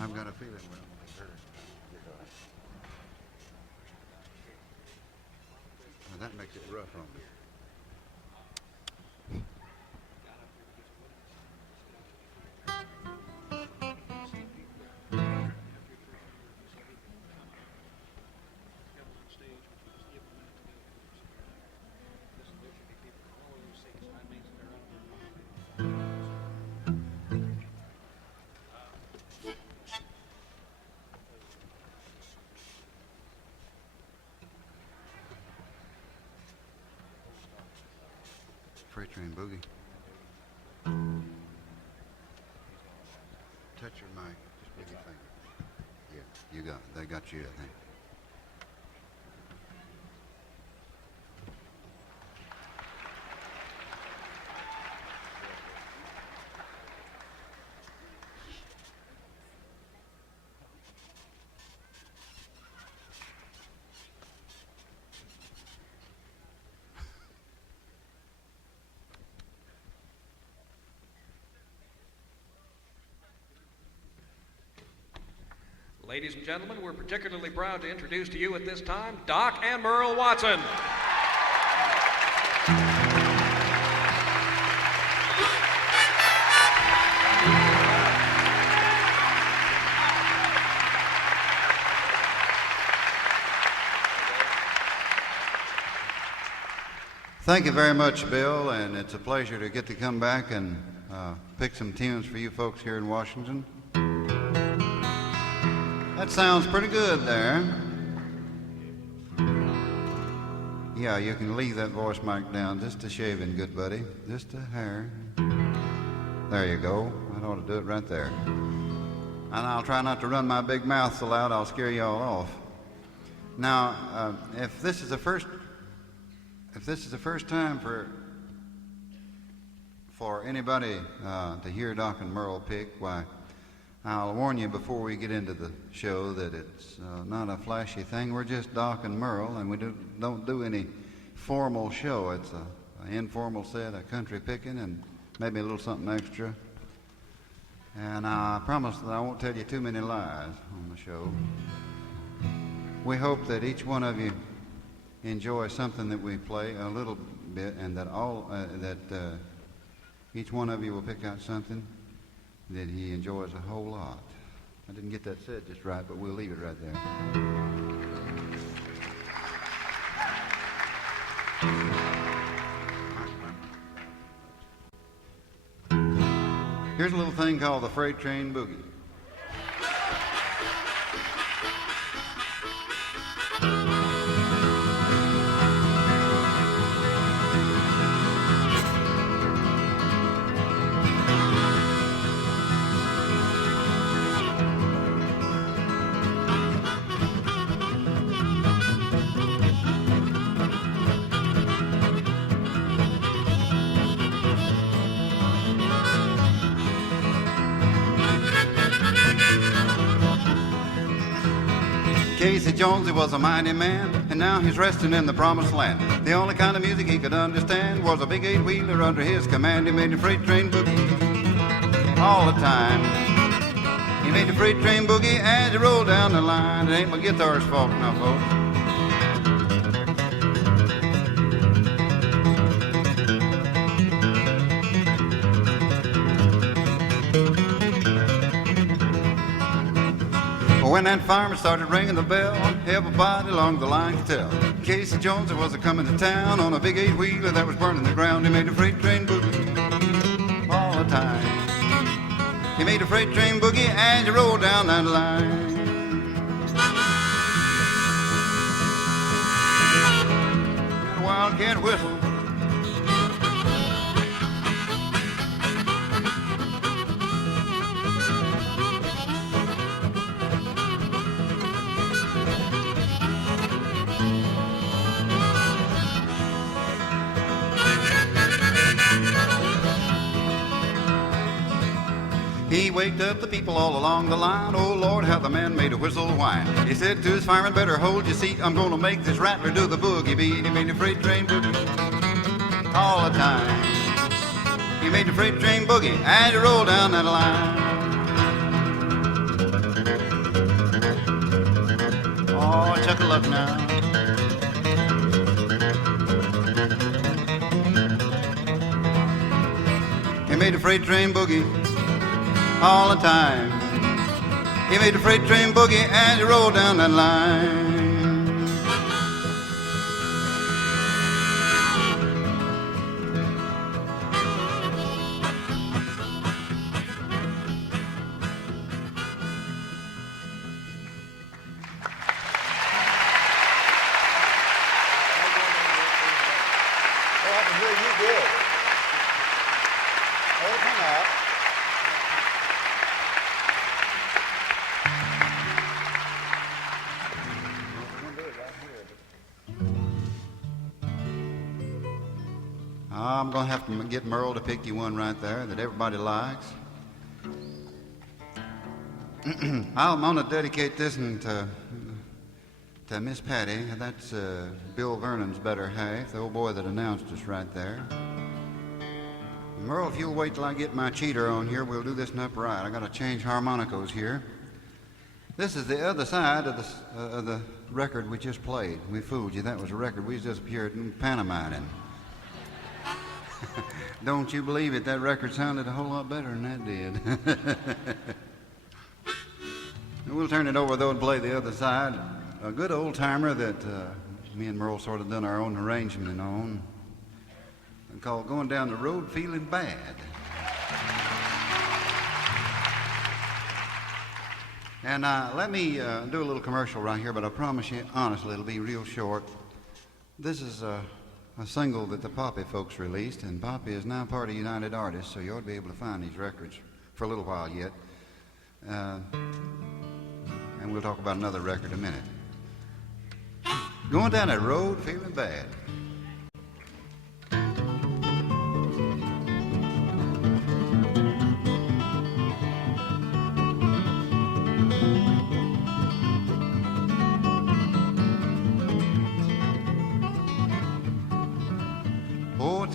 I've got a feeling we'll only heard. Now that makes it rough on me. Freight train boogie. Touch your mic, just with your finger. Yeah, you got it. They got you, I think. Ladies and gentlemen, we're particularly proud to introduce to you at this time Doc and Merle Watson. Thank you very much, Bill, and it's a pleasure to get to come back and pick some tunes for you folks here in Washington. That sounds pretty good there. Yeah, you can leave that voice mic down just a shaving, good buddy. Just a hair. There you go. That ought to do it right there. And I'll try not to run my big mouth so loud I'll scare you all off. Now, if this is the first time for anybody to hear Doc and Merle pick, why, I'll warn you before we get into the show that it's not a flashy thing. We're just Doc and Merle, and we don't do any formal show. It's an informal set of country picking and maybe a little something extra. And I promise that I won't tell you too many lies on the show. We hope that each one of you enjoy something that we play a little bit, and that each one of you will pick out something that he enjoys a whole lot. I didn't get that said just right, but we'll leave it right there. Here's a little thing called the Freight Train Boogie. Casey Jones, he was a mighty man, and now he's resting in the promised land. The only kind of music he could understand was a big eight-wheeler under his command. He made the freight train boogie all the time. He made the freight train boogie as he rolled down the line. It ain't my guitar's fault now, folks. When that fireman started ringing the bell, everybody along the line could tell Casey Jones was a-coming to town on a big eight-wheeler that was burning the ground. He made the freight train boogie all the time. He made the freight train boogie as he rolled down that line. And a wildcat whistle. He waked up the people all along the line. Oh, Lord, how the man made a whistle whine. He said to his fireman, better hold your seat. I'm going to make this rattler do the boogie beat. He made the freight train boogie all the time. He made the freight train boogie as he rolled down that line. chuck-a-luck now. He made the freight train boogie all the time. He made the freight train boogie as he rolled down that line. I'm going to have to get Merle to pick you one right there that everybody likes. I'm going to dedicate this one to Miss Patty. That's Bill Vernon's better half, the old boy that announced us right there. Merle, if you'll wait till I get my cheater on here, we'll do this one up right. I got to change harmonicas here. This is the other side of the record we just played. We fooled you. That was a record we just appeared in Panama in. Don't you believe it? That record sounded a whole lot better than that did. We'll turn it over, though, and play the other side. A good old-timer that me and Merle sort of done our own arrangement on, called Going Down the Road Feeling Bad. And let me do a little commercial right here, but I promise you, honestly, it'll be real short. This is a single that the Poppy folks released, and Poppy is now part of United Artists, so you ought to be able to find these records for a little while yet. And we'll talk about another record in a minute. Going down that road feeling bad.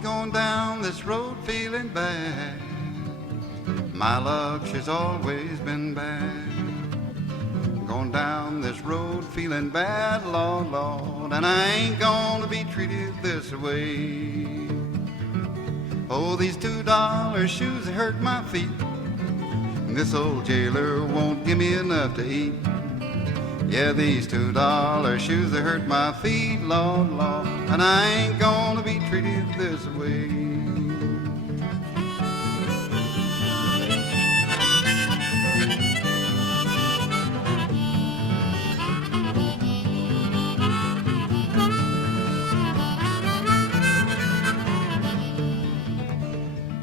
Going down this road feeling bad. My luck, she's always been bad. Going down this road feeling bad, Lord, Lord, and I ain't gonna be treated this way. Oh, these $2 shoes, they hurt my feet. This old jailer won't give me enough to eat. Yeah, these $2 shoes, they hurt my feet, Lord, Lord, and I ain't gonna be treated this way.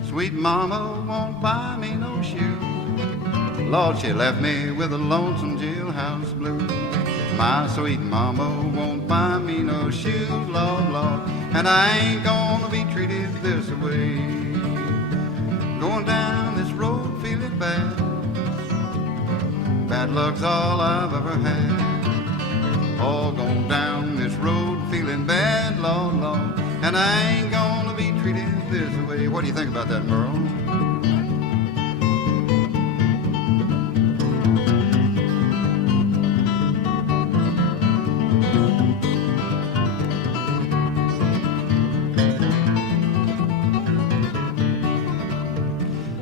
Sweet mama won't buy me no shoes. Lord, she left me with a lonesome jailhouse blues. My sweet mama won't buy me no shoes, Lord, Lord, and I ain't gonna be treated this way. Going down this road feeling bad. Bad luck's all I've ever had. All going down this road feeling bad, Lord, Lord, and I ain't gonna be treated this way. What do you think about that, Merle?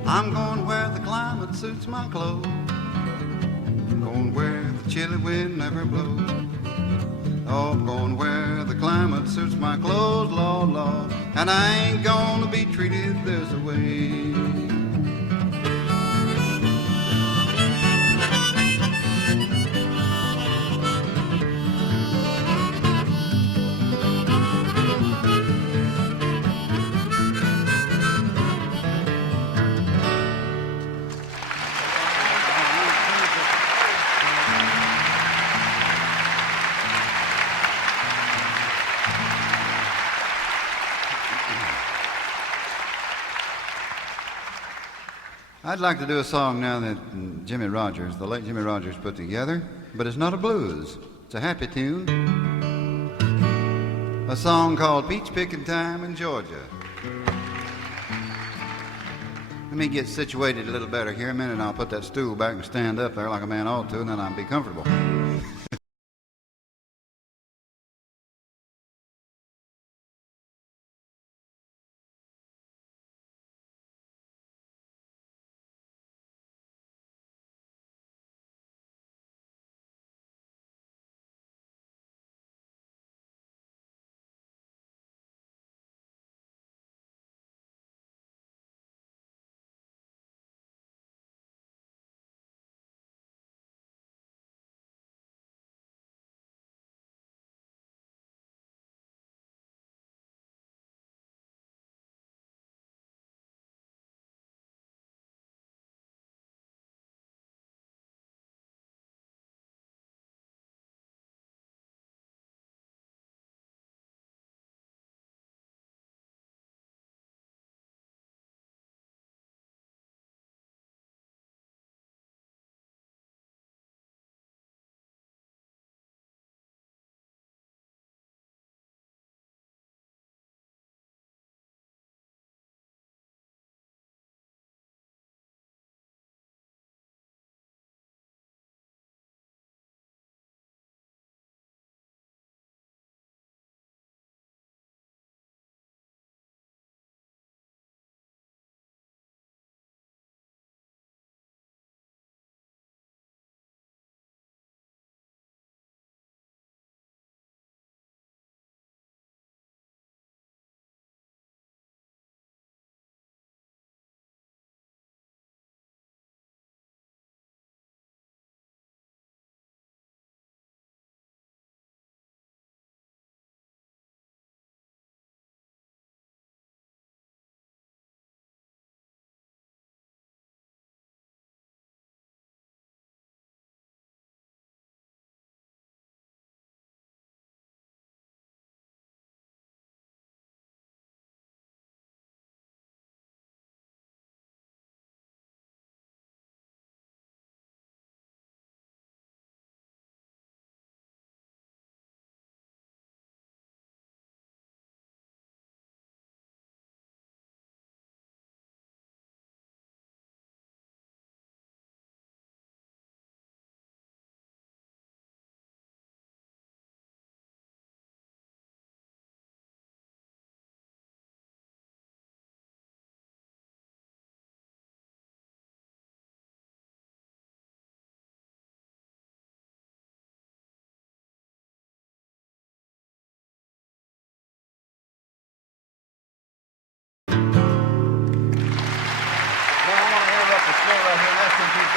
I'm going where the climate suits my clothes. I'm going where the chilly wind never blows. Oh, I'm going where the climate suits my clothes, Lord, Lord, and I ain't gonna be treated this way. I'd like to do a song now that Jimmy Rogers, the late Jimmy Rogers, put together, but it's not a blues. It's a happy tune. A song called Peach Picking Time in Georgia. Let me get situated a little better here a minute, and I'll put that stool back and stand up there like a man ought to, and then I'll be comfortable.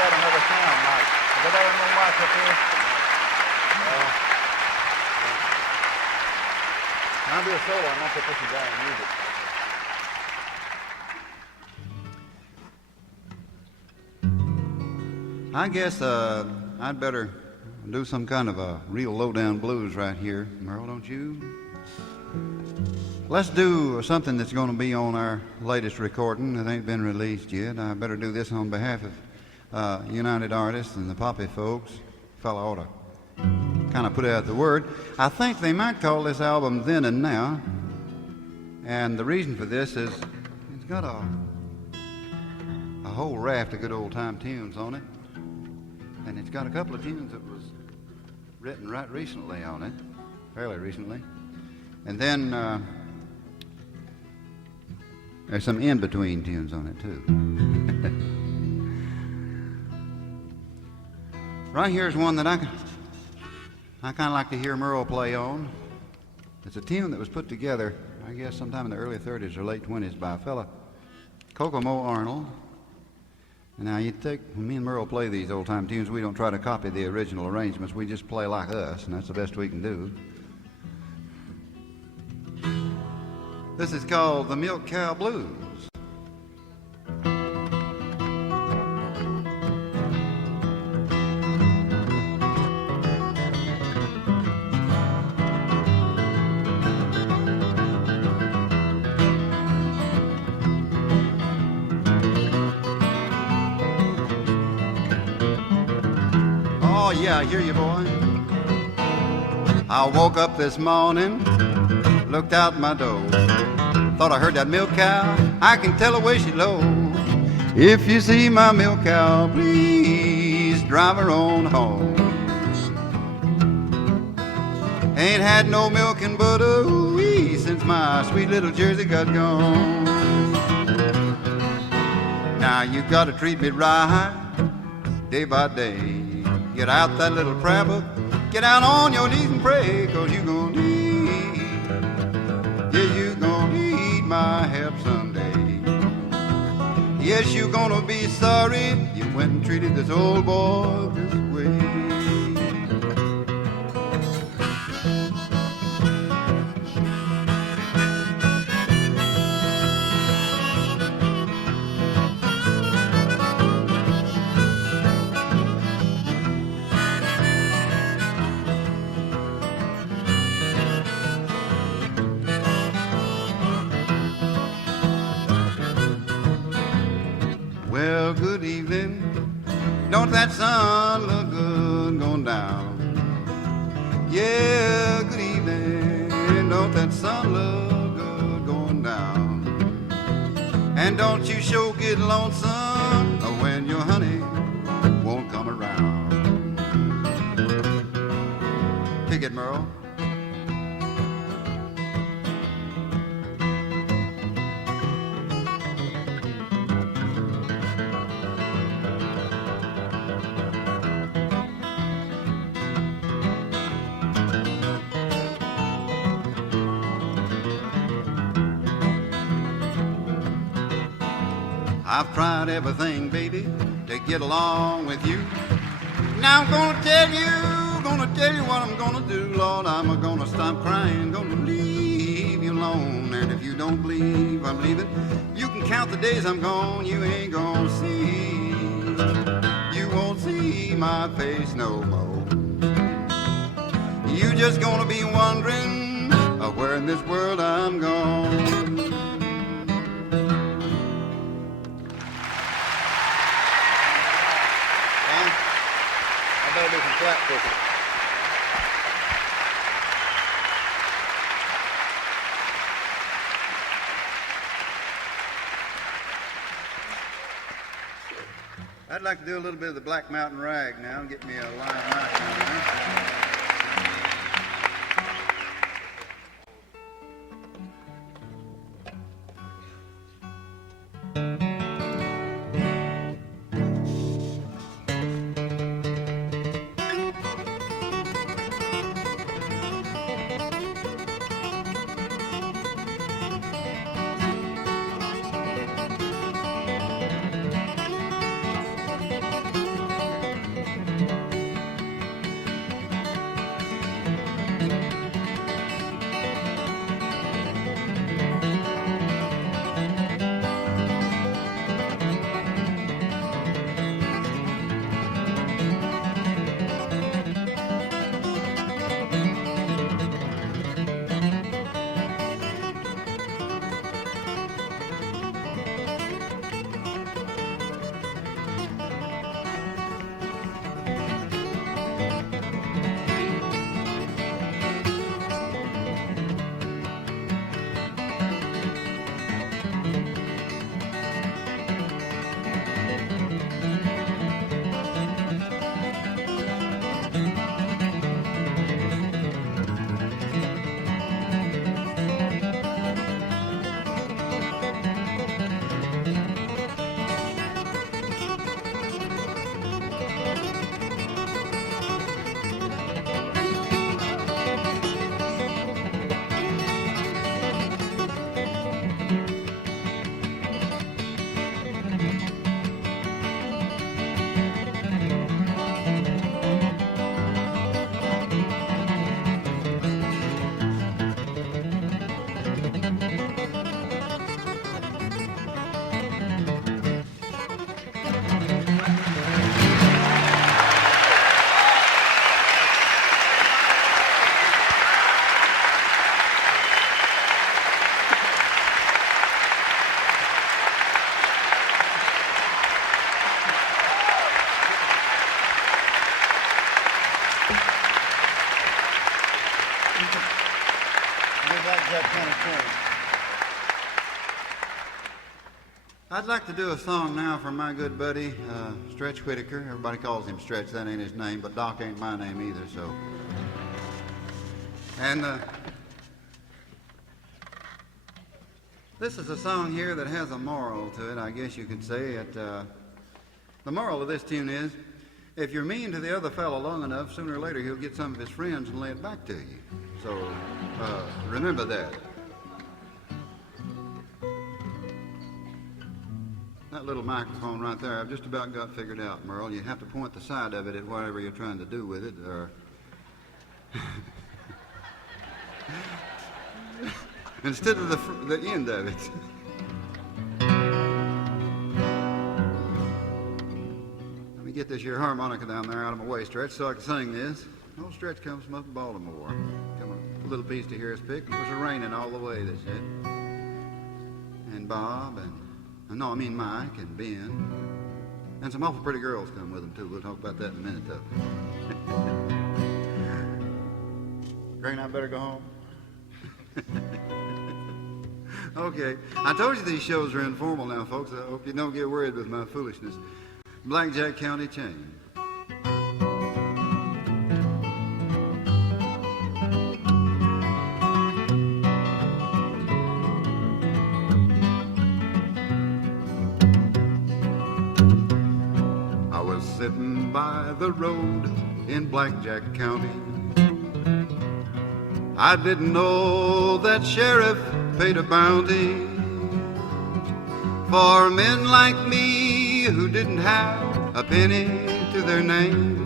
got another sound mic. Is there no mic up here? I'll do a solo. I'm going to put this guy and use it. I guess I'd better do some kind of a real low-down blues right here. Merle, don't you? Let's do something that's going to be on our latest recording that ain't been released yet. I better do this on behalf of United Artists and the Poppy folks. Fella ought to kind of put out the word. I think they might call this album Then and Now. And the reason for this is it's got a whole raft of good old-time tunes on it. And it's got a couple of tunes that was written right recently on it, fairly recently. And then there's some in-between tunes on it, too. Right here's one that I kind of like to hear Merle play on. It's a tune that was put together, I guess, sometime in the early 30s or late 20s by a fella, Kokomo Arnold. And now, when me and Merle play these old-time tunes, we don't try to copy the original arrangements. We just play like us, and that's the best we can do. This is called the Milk Cow Blues. Yeah, I hear you, boy. I woke up this morning, looked out my door, thought I heard that milk cow. I can tell the way she low. If you see my milk cow, please drive her on home. Ain't had no milk and butter since my sweet little Jersey got gone. Now you gotta treat me right, day by day. Get out that little prayer book, get down on your knees and pray, 'cause you gonna need my help someday. Yes, you gonna be sorry you went and treated this old boy this way. Well, good evening. Don't that sun look good going down? Yeah, good evening. Don't that sun look good going down? And don't you sure get lonesome when your honey won't come around? Pick it, Merle. I've tried everything, baby, to get along with you. Now I'm gonna tell you what I'm gonna do, Lord. I'm gonna stop crying, gonna leave you alone. And if you don't believe I'm leaving, you can count the days I'm gone. You ain't gonna see, you won't see my face no more. You just gonna be wondering where in this world I'm gone. Do some flat cooking. I'd like to do a little bit of the Black Mountain Rag now and get me a line right down there. that kind of thing. I'd like to do a song now for my good buddy, Stretch Whitaker. Everybody calls him Stretch. That ain't his name, but Doc ain't my name either, so. And this is a song here that has a moral to it, I guess you could say. The moral of this tune is, if you're mean to the other fellow long enough, sooner or later he'll get some of his friends and lay it back to you. So remember that. That little microphone right there, I've just about got figured out, Merle. You have to point the side of it at whatever you're trying to do with it, or instead of the end of it. Let me get this here harmonica down there out of my way, Stretch, so I can sing this. Old Stretch comes from up in Baltimore. Come on, a little piece to hear us pick. It was raining all the way, they said. And Bob and Mike and Ben. And some awful pretty girls come with them, too. We'll talk about that in a minute, though. Green, I better go home. Okay. I told you these shows are informal now, folks. I hope you don't get worried with my foolishness. Blackjack County Chain. Sitting by the road in Blackjack County, I didn't know that sheriff paid a bounty for men like me who didn't have a penny to their name.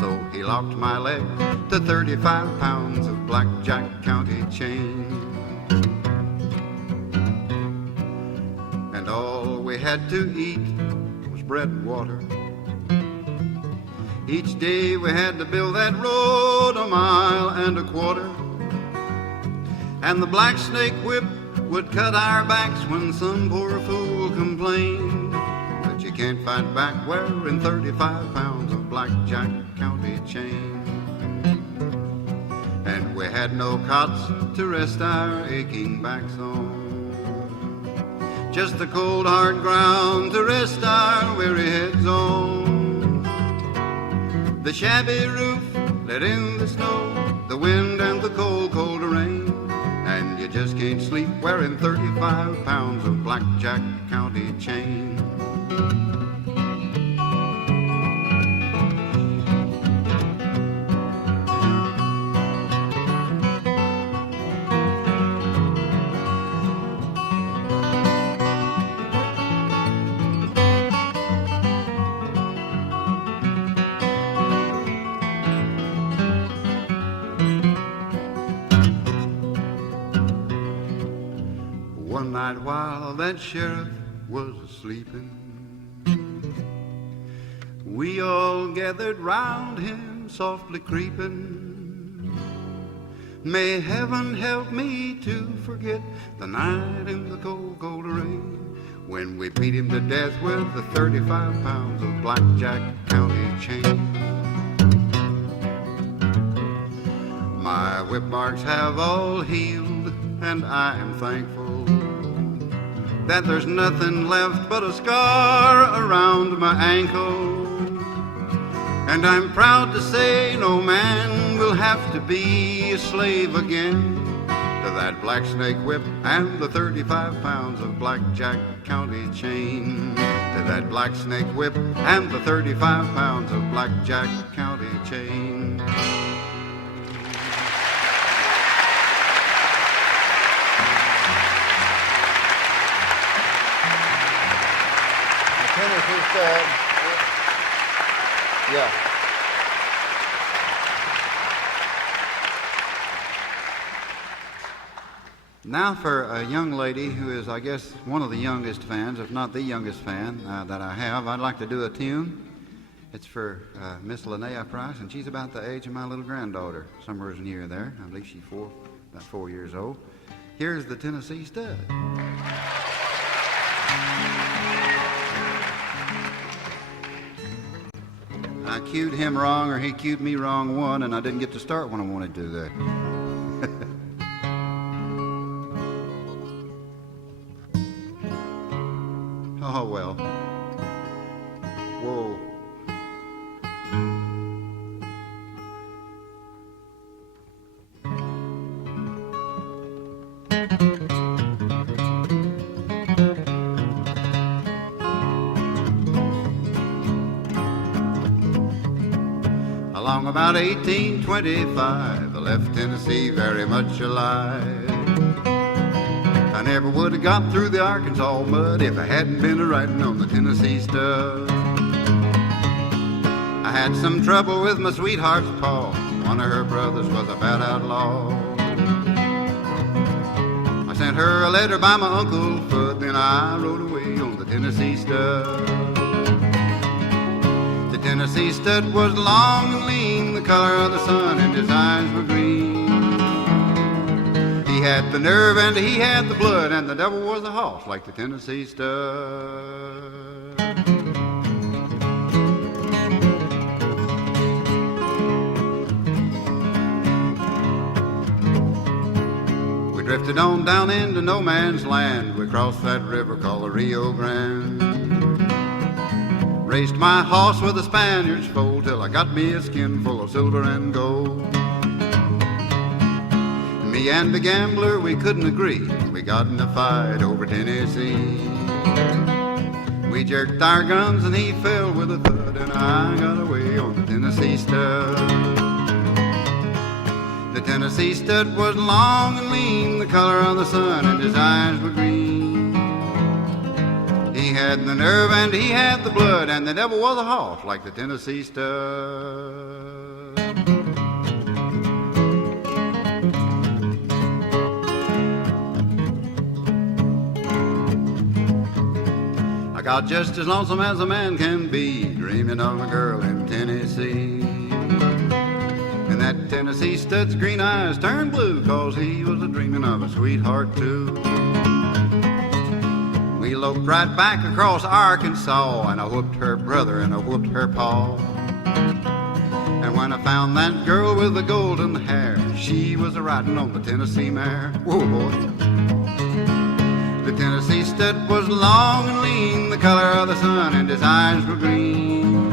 So he locked my leg to 35 pounds of Blackjack County chain. And all we had to eat was bread and water. Each day we had to build that road 1.25 miles. And the black snake whip would cut our backs when some poor fool complained. But you can't fight back wearing 35 pounds of Blackjack County chain. And we had no cots to rest our aching backs on, just the cold hard ground to rest our weary heads on. The shabby roof let in the snow, the wind and the cold, cold rain, and you just can't sleep wearing 35 pounds of Blackjack County chain. One night while that sheriff was a-sleepin', we all gathered round him softly creepin'. May heaven help me to forget the night in the cold, cold rain, when we beat him to death with the 35 pounds of Blackjack County chain. My whip marks have all healed, and I am thankful that there's nothing left but a scar around my ankle. And I'm proud to say no man will have to be a slave again to that black snake whip and the 35 pounds of Blackjack County chain. To that black snake whip and the 35 pounds of Blackjack County chain. Yeah. Now for a young lady who is, I guess, one of the youngest fans, if not the youngest fan that I have, I'd like to do a tune. It's for Miss Linnea Price, and she's about the age of my little granddaughter, somewhere near there. I believe she's about 4 years old. Here's the Tennessee Stud. I cued him wrong, or he cued me wrong one, and I didn't get to start when I wanted to do that. Along about 1825, I left Tennessee very much alive. I never would have got through the Arkansas mud if I hadn't been a-riding on the Tennessee stud. I had some trouble with my sweetheart's paw. One of her brothers was a bad outlaw. I sent her a letter by my Uncle Fudd, then I rode away on the Tennessee stud. The Tennessee stud was long and lean, the color of the sun, and his eyes were green. He had the nerve and he had the blood, and the devil was a hoss like the Tennessee stud. We drifted on down into no man's land. We crossed that river called the Rio Grande. Raced my horse with a Spaniard's foal till I got me a skin full of silver and gold. Me and the gambler, we couldn't agree. We got in a fight over Tennessee. We jerked our guns and he fell with a thud, and I got away on the Tennessee stud. The Tennessee stud was long and lean, the color of the sun, and his eyes were green. He had the nerve and he had the blood, and the devil was a hoss like the Tennessee stud. I got just as lonesome as a man can be, dreaming of a girl in Tennessee. And that Tennessee stud's green eyes turned blue, 'cause he was a-dreaming of a sweetheart too. We loped right back across Arkansas, and I whooped her brother and I whooped her paw. And when I found that girl with the golden hair, she was a-riding on the Tennessee mare. Whoa, boy. The Tennessee stud was long and lean, the color of the sun, and his eyes were green.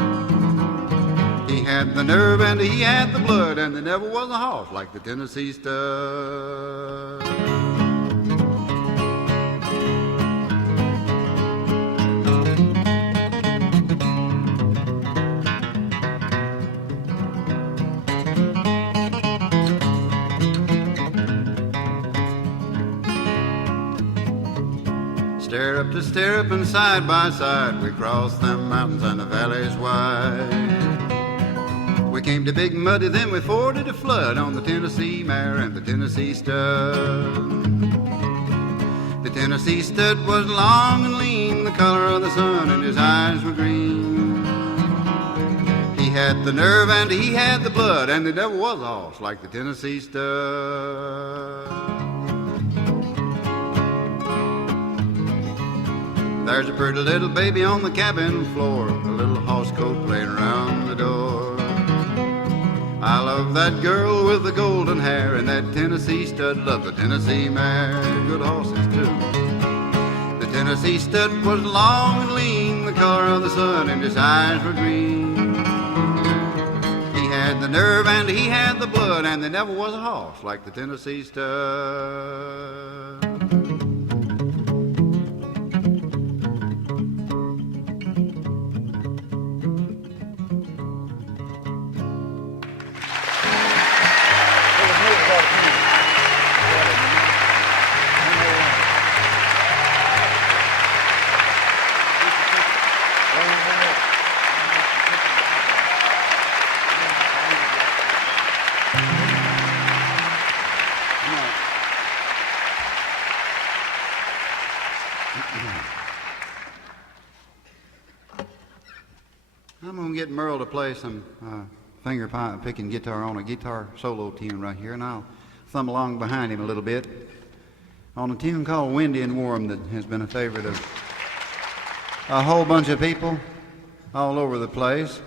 He had the nerve and he had the blood, and there never was a hoss like the Tennessee stud. Stirrup to stirrup and side by side, we crossed them mountains and the valleys wide. We came to Big Muddy, then we forded a flood on the Tennessee mare and the Tennessee stud. The Tennessee stud was long and lean, the color of the sun, and his eyes were green. He had the nerve and he had the blood, and there never was a hoss like the Tennessee stud. There's a pretty little baby on the cabin floor, a little hoss coat playing around the door. I love that girl with the golden hair, and that Tennessee stud loved the Tennessee mare. Good horses too. The Tennessee stud was long and lean, the color of the sun, and his eyes were green. He had the nerve and he had the blood, and there never was a hoss like the Tennessee stud. I'm going to get Merle to play some finger picking guitar on a guitar solo tune right here, and I'll thumb along behind him a little bit on a tune called Windy and Warm that has been a favorite of a whole bunch of people all over the place.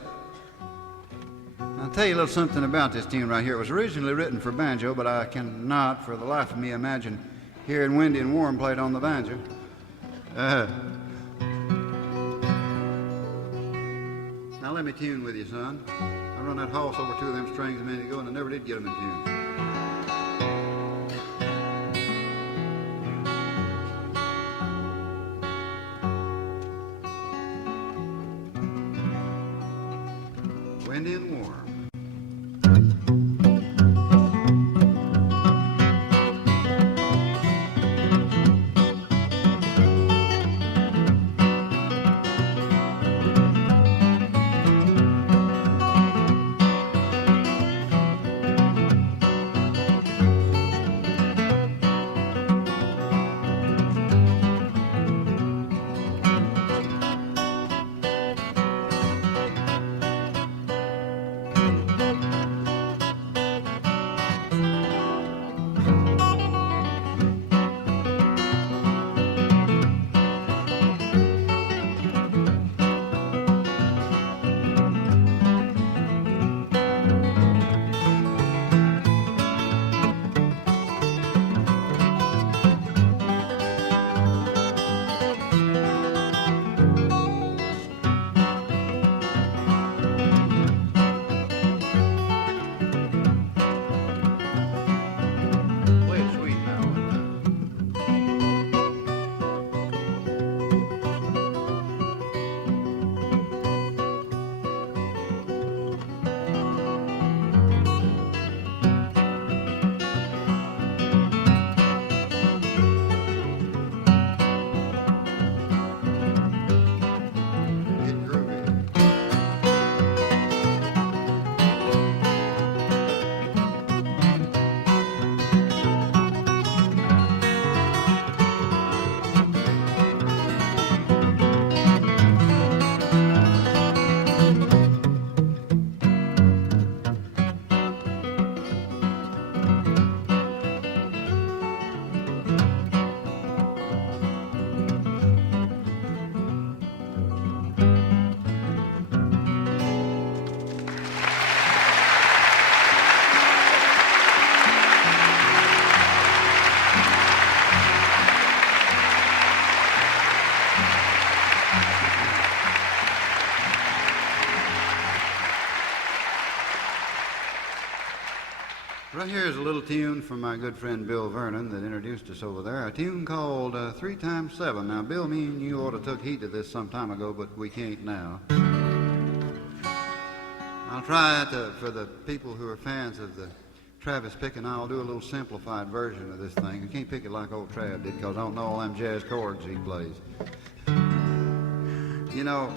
I'll tell you a little something about this tune right here. It was originally written for banjo, but I cannot for the life of me imagine hearing Windy and Warm played on the banjo. Now let me tune with you, son. I run that hoss over two of them strings a minute ago, and I never did get them in tune. Windy and warm. Right here is a little tune from my good friend Bill Vernon that introduced us over there. A tune called 3 times 7. Now, Bill, me and you ought to took heed to this some time ago, but we can't now. I'll try it for the people who are fans of the Travis pick, and I'll do a little simplified version of this thing. I can't pick it like old Trav did because I don't know all them jazz chords he plays. You know,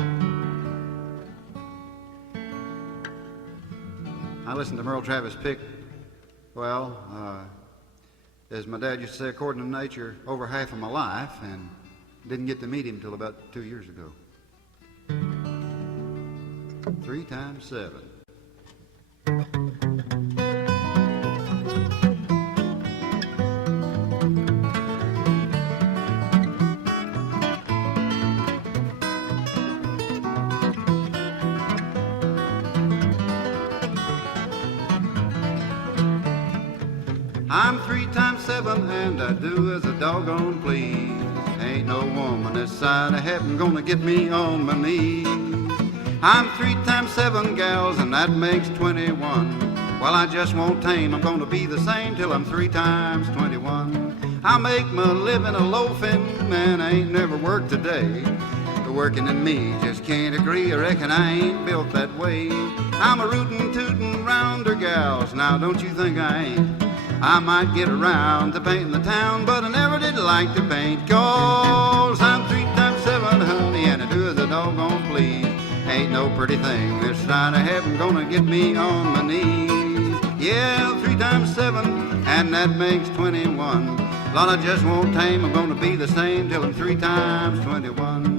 I listened to Merle Travis pick, well, as my dad used to say, according to nature, over half of my life, and didn't get to meet him until about 2 years ago. 3 times 7. I'm 3 times 7 and I do as a doggone please. Ain't no woman this side of heaven gonna get me on my knees. I'm 3 times 7 gals and that makes 21. Well, I just won't tame, I'm gonna be the same till I'm 3 times 21. I make my living a loafing and I ain't never worked a day. The working and me just can't agree, I reckon I ain't built that way. I'm a rootin' tootin' rounder gals, now don't you think I ain't? I might get around to painting the town, but I never did like to paint, 'cause I'm 3 times 7, honey, and I do as a doggone please. Ain't no pretty thing this side of heaven gonna get me on my knees. Yeah, 3 times 7, and that makes 21. Lord, I just won't tame, I'm gonna be the same till I'm 3 times 21.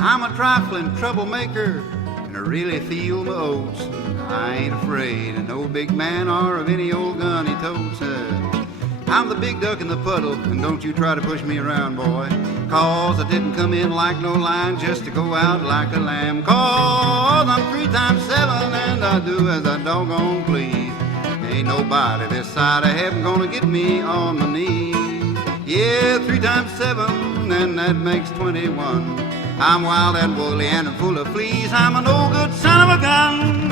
I'm a trifling troublemaker, and I really feel my oats. I ain't afraid of no big man or of any old gun he totes. I'm the big duck in the puddle, and don't you try to push me around, boy, 'cause I didn't come in like no lion just to go out like a lamb. 'Cause I'm 3 times 7, and I do as I doggone please. Ain't nobody this side of heaven gonna get me on my knees. Yeah, 3 times 7, and that makes 21. I'm wild and woolly and full of fleas. I'm a no good son of a gun.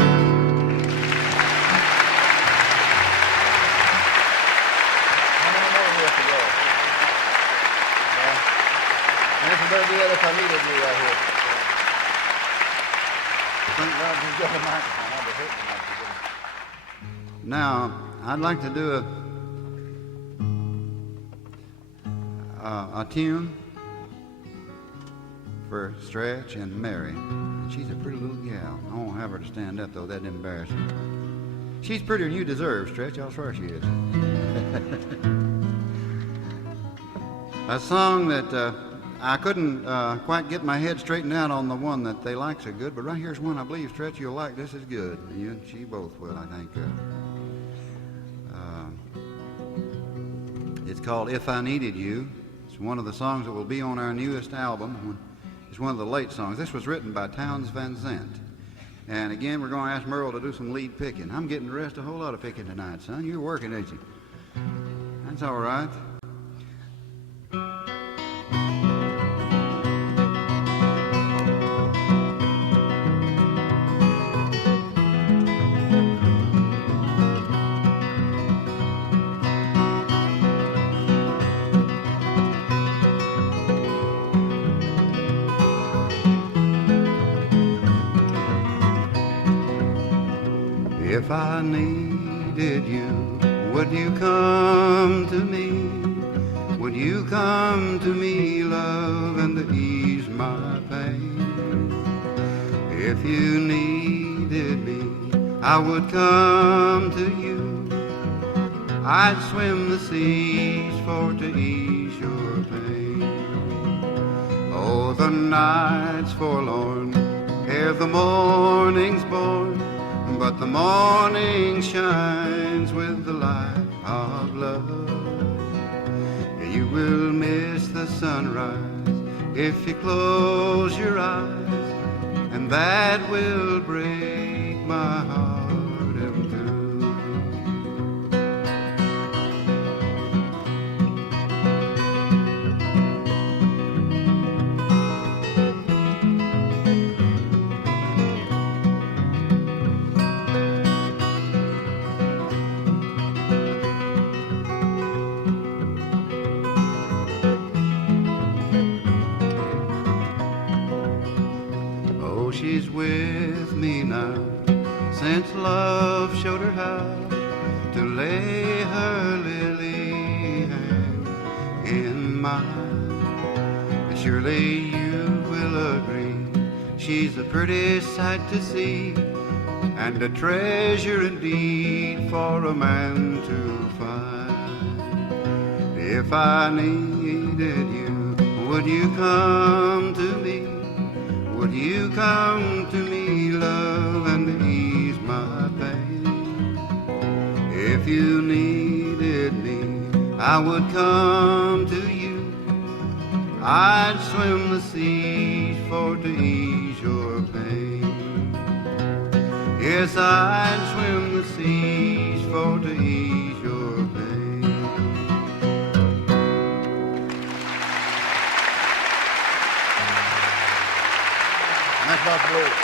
Now, I'd like to do a tune for Stretch and Mary. She's a pretty little gal. I won't have her to stand up, though. That'd embarrass her. She's prettier than you deserve, Stretch. I'll swear she is. A song that I couldn't quite get my head straightened out on the one that they like so good, but right here's one I believe, Stretch, you'll like this as good. You and she both will, I think. It's called If I Needed You. It's one of the songs that will be on our newest album. It's one of the late songs. This was written by Townes Van Zandt. And again, we're going to ask Merle to do some lead picking. I'm getting the rest a whole lot of picking tonight, son. You're working, ain't you? That's all right. If I needed you, would you come to me? Would you come to me, love, and ease my pain? If you needed me, I would come to you. I'd swim the seas for to ease your pain. Oh, the night's forlorn ere the morning's born, but the morning shines with the light of love. You will miss the sunrise if you close your eyes, and that will break she's with me now, since love showed her how to lay her lily hand in mine. Surely you will agree, she's a pretty sight to see, and a treasure indeed for a man to find. If I needed you, would you come to me? Would you come to me, love, and ease my pain? If you needed me, I would come to you. I'd swim the seas for to ease your pain. Yes, I'd swim the seas for to ease your pain. Matchbox Blues.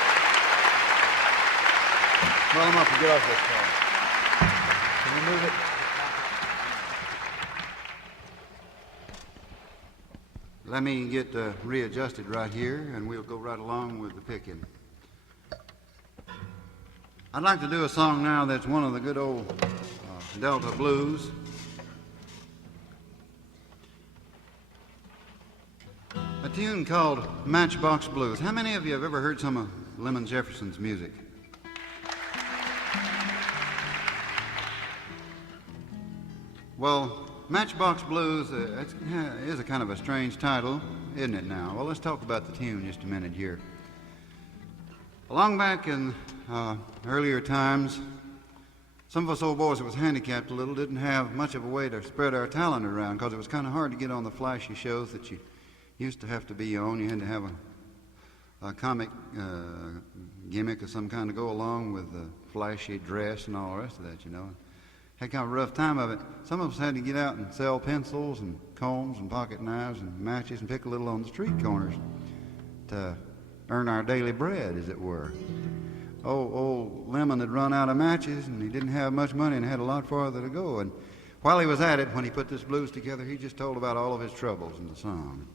Well, I'm up to get off this car. Can you move it? Let me get readjusted right here, and we'll go right along with the picking. I'd like to do a song now that's one of the good old Delta blues. A tune called Matchbox Blues. How many of you have ever heard some of Lemon Jefferson's music? Well, Matchbox Blues is a kind of a strange title, isn't it now? Well, let's talk about the tune just a minute here. Long back in earlier times, some of us old boys that was handicapped a little didn't have much of a way to spread our talent around, because it was kind of hard to get on the flashy shows that you used to have to be on. You had to have a comic gimmick of some kind to go along with the flashy dress and all the rest of that, you know. Had kind of a rough time of it. Some of us had to get out and sell pencils and combs and pocket knives and matches and pick a little on the street corners to earn our daily bread, as it were. Old Lemon had run out of matches, and he didn't have much money and had a lot farther to go. And while he was at it, when he put this blues together, he just told about all of his troubles in the song.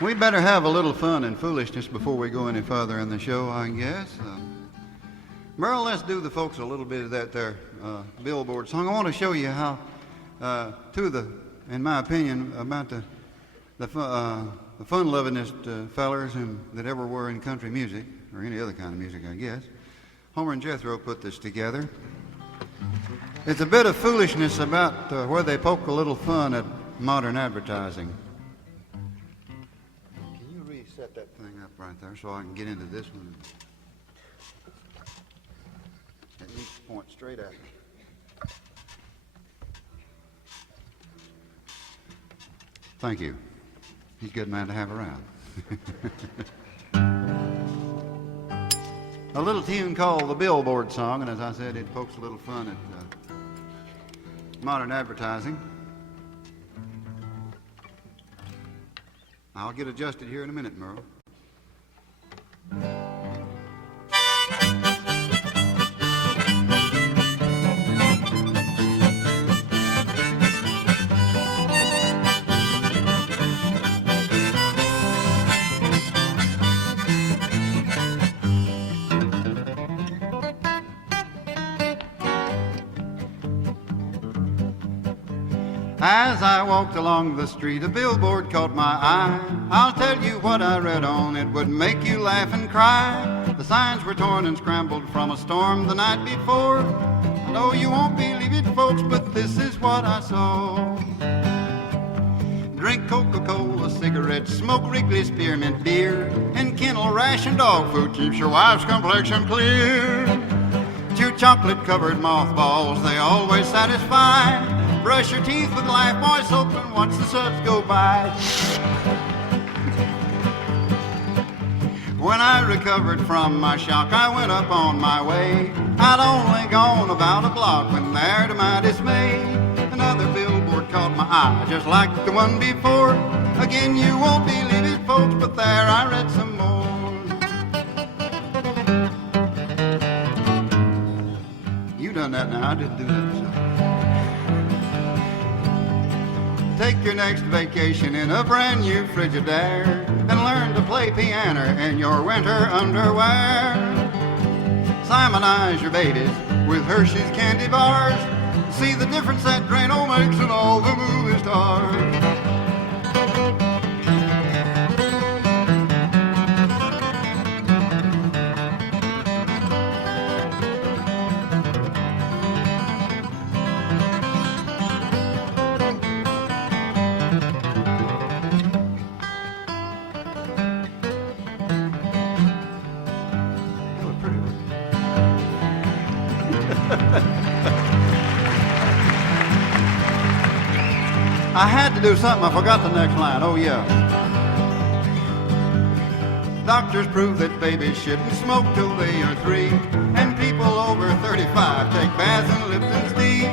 We better have a little fun and foolishness before we go any further in the show, I guess. Merle, let's do the folks a little bit of that there Billboard song. I want to show you how two of the, in my opinion, about the fun-lovingest fellers that ever were in country music, or any other kind of music, I guess. Homer and Jethro put this together. It's a bit of foolishness about where they poke a little fun at modern advertising. Can you reset that thing up right there so I can get into this one? It needs to point straight at me. Thank you. He's a good man to have around. A little tune called the Billboard Song, and as I said, it pokes a little fun at modern advertising. I'll get adjusted here in a minute, Merle. As I walked along the street, a billboard caught my eye. I'll tell you what I read on, it would make you laugh and cry. The signs were torn and scrambled from a storm the night before. I know you won't believe it, folks, but this is what I saw. Drink Coca-Cola cigarettes, smoke Wrigley spearmint beer, and kennel ration dog food keeps your wife's complexion clear. Chew chocolate-covered mothballs, they always satisfy. Brush your teeth with Lifebuoy soap and watch the subs go by. When I recovered from my shock, I went up on my way. I'd only gone about a block when there, to my dismay, another billboard caught my eye, just like the one before. Again, you won't believe it, folks, but there I read some more. You done that now, I didn't do that myself. Take your next vacation in a brand new Frigidaire and learn to play piano in your winter underwear. Simonize your babies with Hershey's candy bars. See the difference that Drano makes in all the movie stars. I had to do something. I forgot the next line. Oh, yeah. Doctors prove that babies shouldn't smoke till they are 3, and people over 35 take baths in Lipton's tea.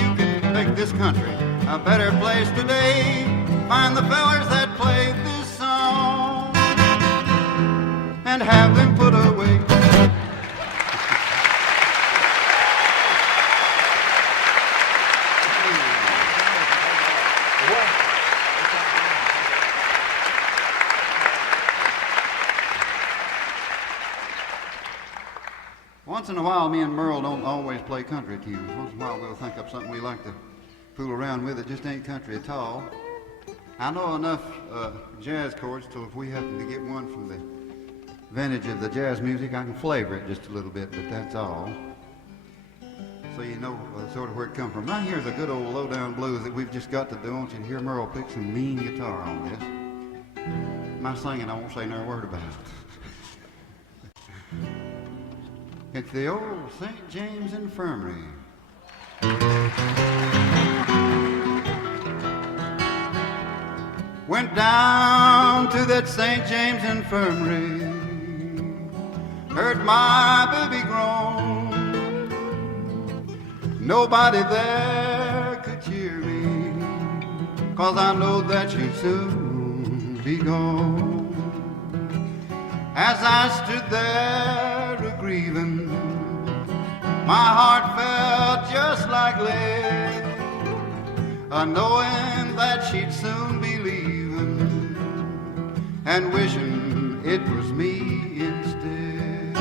You can make this country a better place today. Find the fellers that played this song and have them put away. Once in a while, me and Merle don't always play country tunes. Once in a while, we'll think up something we like to fool around with. It just ain't country at all. I know enough jazz chords till if we happen to get one from the vintage of the jazz music, I can flavor it just a little bit, but that's all. So you know sort of where it comes from. Now here's a good old low-down blues that we've just got to do. I want you to hear Merle pick some mean guitar on this. My singing, I won't say no word about it. It's the old St. James Infirmary. Went down to that St. James Infirmary, heard my baby groan. Nobody there could cheer me, 'cause I know that she'd soon be gone. As I stood there a-grieving, my heart felt just like lead. knowing that she'd soon be leaving, and wishing it was me instead.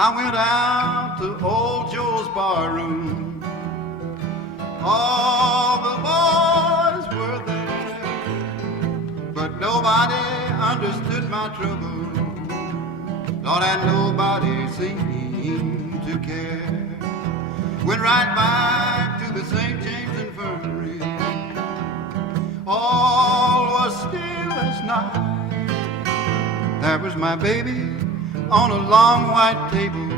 I went out to old Joe's barroom. All the boys were there, but nobody understood my trouble. Lord, and nobody seemed to care. Went right back to the St. James Infirmary. All was still as night. There was my baby on a long white table.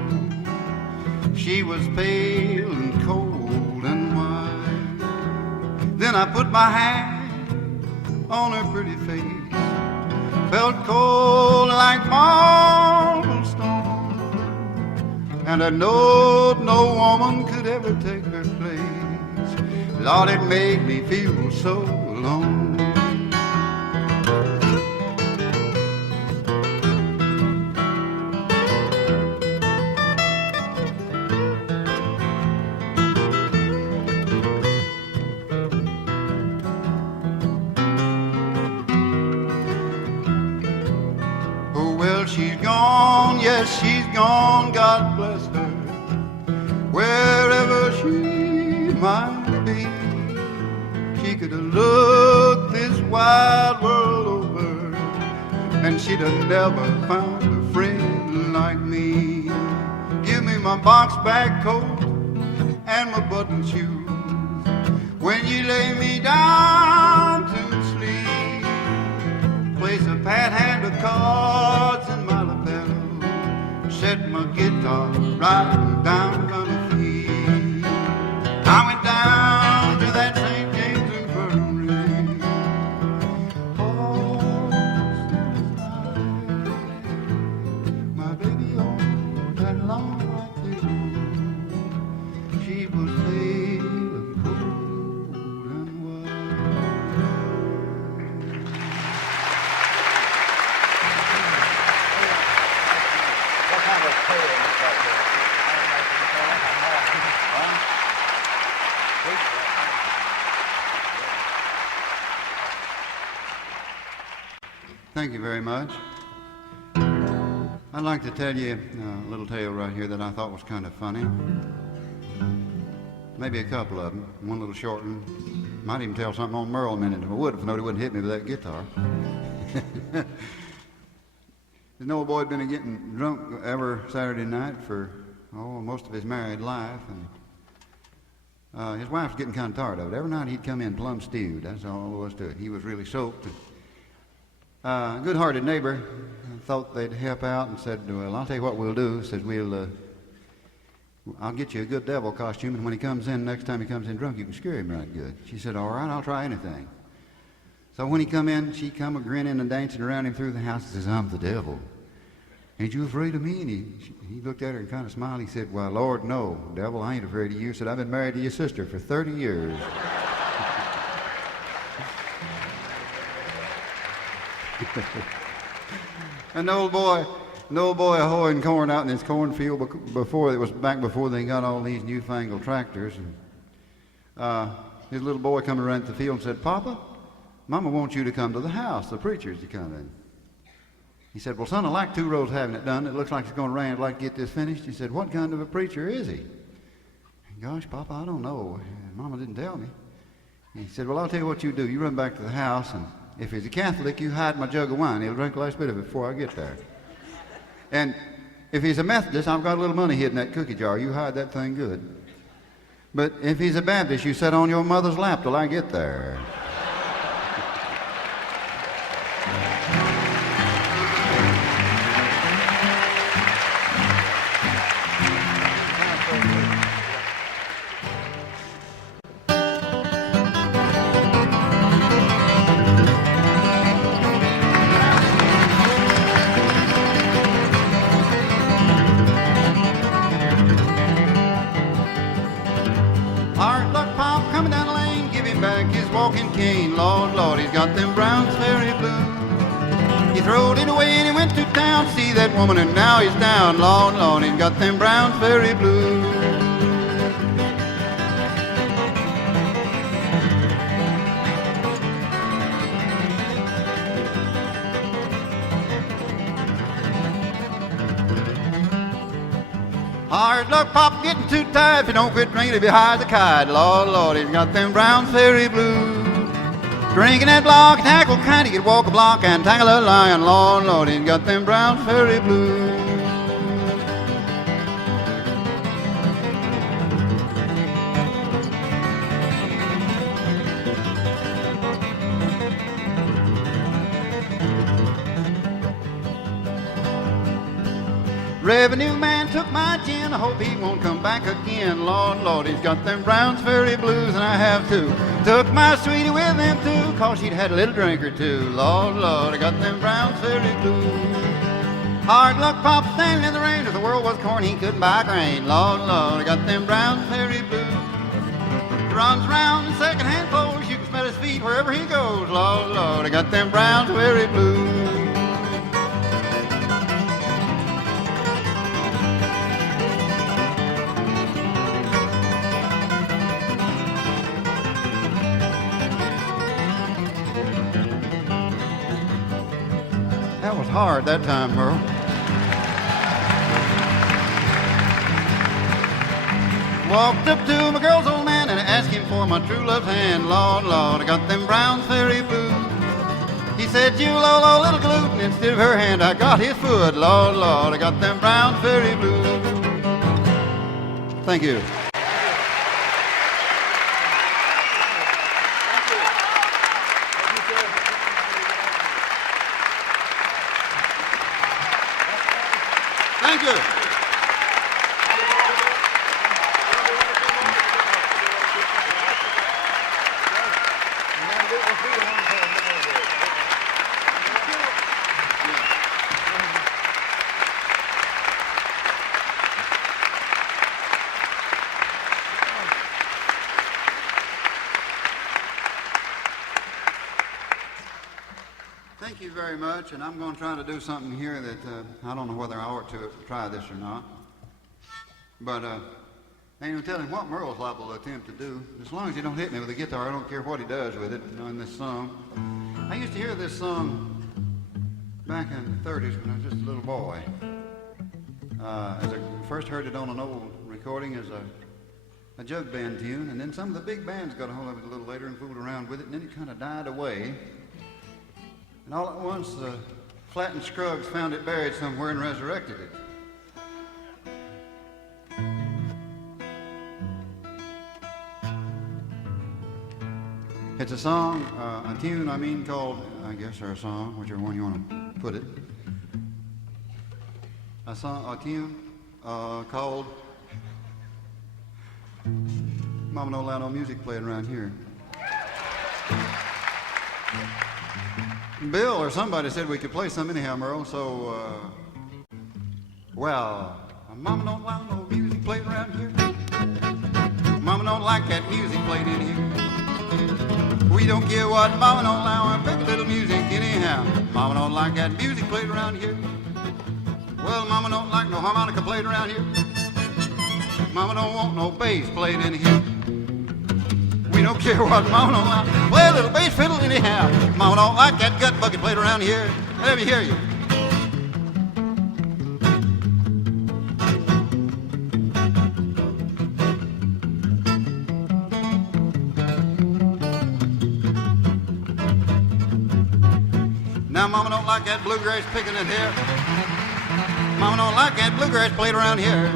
She was pale and cold and white. Then I put my hand on her pretty face. Felt cold like marble stone, and I knowed no woman could ever take her place. Lord, it made me feel so alone. She's gone, yes, she's gone, God bless her, wherever she might be. She could have looked this wide world over, and she'd have never found a friend like me. Give me my box bag coat and my button shoes when you lay me down to sleep. Place a pat hand of cards in my lapel, set my guitar right down on the feet. I went down to that St. James Infirmary. Oh, my baby on that long white table, she was pale and cold and white. What kind of tail is that there? Thank you very much. I'd like to tell you a little tale right here that I thought was kind of funny. Maybe a couple of them. One little short one. Might even tell something on Merle a minute if I would, if nobody wouldn't hit me with that guitar. This old boy had been getting drunk every Saturday night for most of his married life, and his wife was getting kind of tired of it. Every night he'd come in plumb stewed. That's all there was to it. He was really soaked. A good-hearted neighbor thought they'd help out and said, "Well, I'll tell you what we'll do." Says, "I'll get you a good devil costume, and when he comes in, next time he comes in drunk, you can scare him right good." She said, "All right, I'll try anything." So when he come in, she come a grinning and dancing around him through the house and says, "I'm the devil. Ain't you afraid of me?" And he looked at her and kind of smiled. He said, "Why, Lord, no, devil, I ain't afraid of you." He said, "I've been married to your sister for 30 years. And the old boy hoeing corn out in his cornfield before they got all these newfangled tractors. And his little boy come around the field and said, "Papa, Mama wants you to come to the house. The preacher's to come in." He said, "Well, son, I like 2 rows having it done. It looks like it's going to rain. I'd like to get this finished." He said, "What kind of a preacher is he?" "Gosh, Papa, I don't know. Mama didn't tell me." He said, "Well, I'll tell you what you do. You run back to the house, and if he's a Catholic, you hide my jug of wine. He'll drink the last bit of it before I get there. And if he's a Methodist, I've got a little money hid in that cookie jar. You hide that thing good. But if he's a Baptist, you sit on your mother's lap till I get there." cane. Lord, Lord, he's got them Browns Ferry blues. He throwed it away and he went to town to see that woman, and now he's down. Lord, Lord, he's got them Browns Ferry blues. Hard luck, Pop, getting too tired. If you don't quit drinking, he'll be high as a kite. Lord, Lord, he's got them Browns Ferry blues. Drinking that block, tackle kind, he could walk a block and tackle a lion. Lord, Lord, he's got them Browns Ferry blues. Revenue man took my gin, I hope he won't come back again. Lord, Lord, he's got them Browns Ferry blues, and I have too. Took my sweetie with him too, 'cause she'd had a little drink or two. Lord, Lord, I got them Browns Ferry blues. Hard luck, Pop, standing in the rain. If the world was corn, he couldn't buy grain. Lord, Lord, I got them Browns Ferry blues. Runs round in second-hand clothes, you can smell his feet wherever he goes. Lord, Lord, I got them Browns Ferry blues. That was hard that time, Merle. Walked up to my girl's old man and asked him for my true love's hand. Lord, Lord, I got them Browns Ferry blues. He said, you low, little gluten. Instead of her hand, I got his foot. Lord, Lord, I got them Browns Ferry blues. Thank you. Thank you. Thank you very much, and I'm going to try to do something here that I don't know whether I ought to try this or not. But ain't no telling what Merle's liable to attempt to do. As long as he don't hit me with a guitar, I don't care what he does with it, in this song. I used to hear this song back in the 30s when I was just a little boy. As I first heard it on an old recording as a jug band tune, and then some of the big bands got a hold of it a little later and fooled around with it, and then it kind of died away. And all at once, the Flattened Scruggs found it buried somewhere and resurrected it. It's a song, a tune, called, I guess, or a song, whichever one you want to put it. A tune called Mama Don't Allow No Music Playing Around Here. Bill or somebody said we could play some anyhow, Merle, so, well, Mama don't allow no music played around here. Mama don't like that music played in here. We don't care what Mama don't allow, I pick a little music anyhow. Mama don't like that music played around here. Well, Mama don't like no harmonica played around here. Mama don't want no bass played in here. We don't care what Mama don't like. Play a little bass fiddle anyhow. Mama don't like that gut bucket played around here. Let me hear you. Now Mama don't like that bluegrass picking in here. Mama don't like that bluegrass played around here.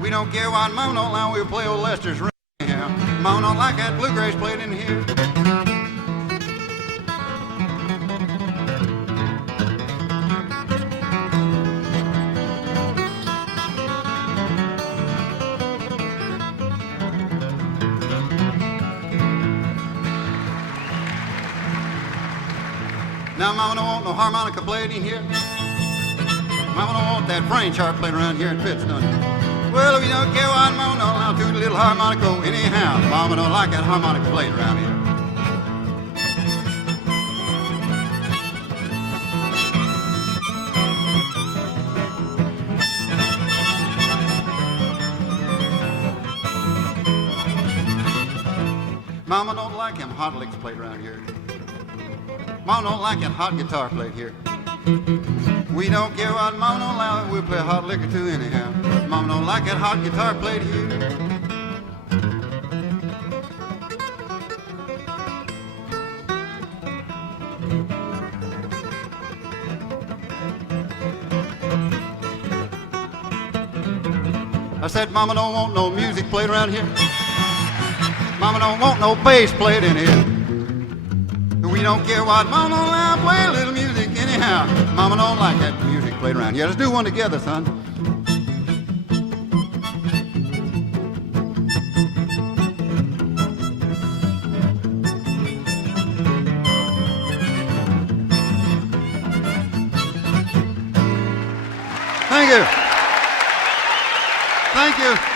We don't care what Mama don't allow. We'll play old Lester's ring anyhow. Mama don't like that bluegrass played in here. Now Mama don't want no harmonica played in here. Mama don't want that French harp played around here in Fitz, don't you? Well, if you don't care what Mama don't allow to a little harmonica anyhow. Mama don't like that harmonica played around here. Mama don't like him hot licks played around here. Mama don't like that hot guitar played here. We don't care what Mama don't like, we'll play hot liquor too anyhow. Mama don't like that hot guitar played here. I said, Mama don't want no music played around here. Mama don't want no bass played in here. We don't care what Mama don't like, play a little music anyhow. Mama don't like that music played around here. Let's do one together, son. Thank you. Thank you.